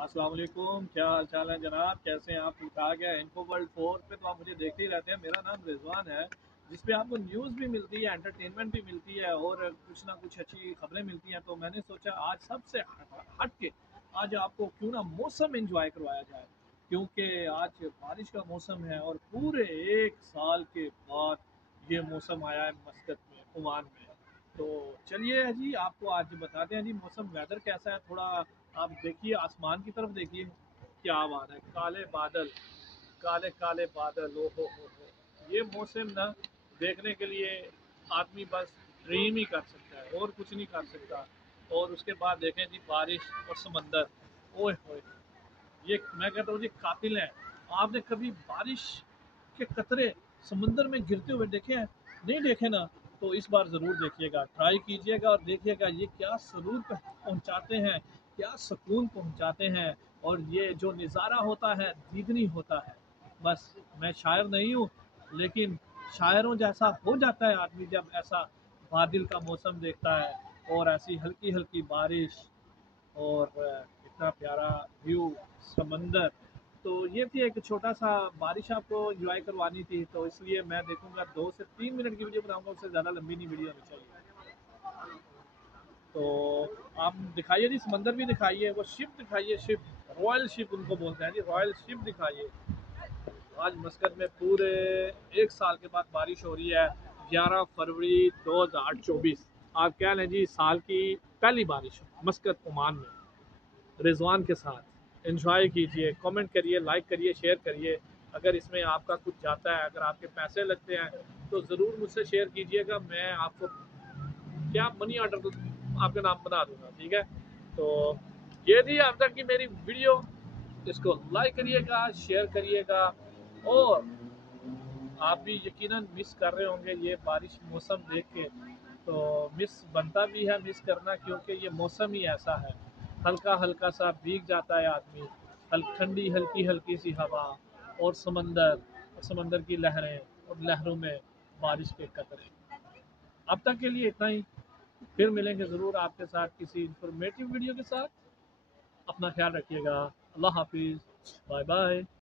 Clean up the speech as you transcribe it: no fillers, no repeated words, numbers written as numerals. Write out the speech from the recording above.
अस्सलाम वालेकुम, क्या हाल चाल है जनाब? कैसे हैं आप? ठीक ठाक है? इन्फो वर्ल्ड 4 पे तो आप मुझे देखते ही रहते हैं। मेरा नाम रिजवान है, जिस पे आपको न्यूज़ भी मिलती है, एंटरटेनमेंट भी मिलती है और कुछ ना कुछ अच्छी खबरें मिलती हैं। तो मैंने सोचा आज सबसे हट के आज आपको क्यों ना मौसम एंजॉय करवाया जाए, क्योंकि आज बारिश का मौसम है और पूरे एक साल के बाद ये मौसम आया है मस्कत में, ओमान में। तो चलिए जी, आपको आज बताते हैं जी मौसम वेदर कैसा है। थोड़ा आप देखिए, आसमान की तरफ देखिए, क्या बात है। काले बादल, काले काले बादल, ओ हो। ये मौसम ना देखने के लिए आदमी बस ड्रीम ही कर सकता है और कुछ नहीं कर सकता। और उसके बाद देखें जी बारिश और समंदर, ओए होए, ये मैं कहता हूँ जी कातिल है। आपने कभी बारिश के कतरे समुंदर में गिरते हुए देखे हैं? नहीं देखे ना, तो इस बार ज़रूर देखिएगा, ट्राई कीजिएगा और देखिएगा ये क्या सुरूर पहुंचाते हैं, क्या सुकून पहुंचाते हैं। और ये जो नज़ारा होता है दीदनी होता है। बस मैं शायर नहीं हूँ, लेकिन शायरों जैसा हो जाता है आदमी जब ऐसा बादल का मौसम देखता है और ऐसी हल्की हल्की बारिश और इतना प्यारा व्यू, समंदर। तो ये थी एक छोटा सा बारिश, आपको एंजॉय करवानी थी, तो इसलिए मैं देखूंगा 2 से 3 मिनट की वीडियो बनाऊंगा, उससे ज़्यादा लंबी नहीं वीडियो होनी चाहिए। तो आप दिखाइए जी, समंदर भी दिखाइए, वो शिप दिखाइए, शिप, रॉयल शिप उनको बोलते हैं जी, रॉयल शिप दिखाइए। आज मस्कत में पूरे एक साल के बाद बारिश हो रही है, 11 फरवरी 2024। आप कह लें जी साल की पहली बारिश मस्कत ओमान में, रिजवान के साथ एंजॉय कीजिए। कमेंट करिए, लाइक करिए, शेयर करिए। अगर इसमें आपका कुछ जाता है, अगर आपके पैसे लगते हैं, तो ज़रूर मुझसे शेयर कीजिएगा। मैं आपको क्या मनी ऑर्डर तो आपके नाम बना दूंगा, ठीक है? तो ये थी अब तक की मेरी वीडियो। इसको लाइक करिएगा, शेयर करिएगा। और आप भी यकीनन मिस कर रहे होंगे ये बारिश मौसम देख के, तो मिस बनता भी है मिस करना, क्योंकि ये मौसम ही ऐसा है। हल्का हल्का सा भीग जाता है आदमी, ठंडी हल्की हल्की सी हवा और समंदर की लहरें और लहरों में बारिश के कतरे। अब तक के लिए इतना ही। फिर मिलेंगे ज़रूर आपके साथ किसी इंफॉर्मेटिव वीडियो के साथ। अपना ख्याल रखिएगा। अल्लाह हाफिज़, बाय बाय।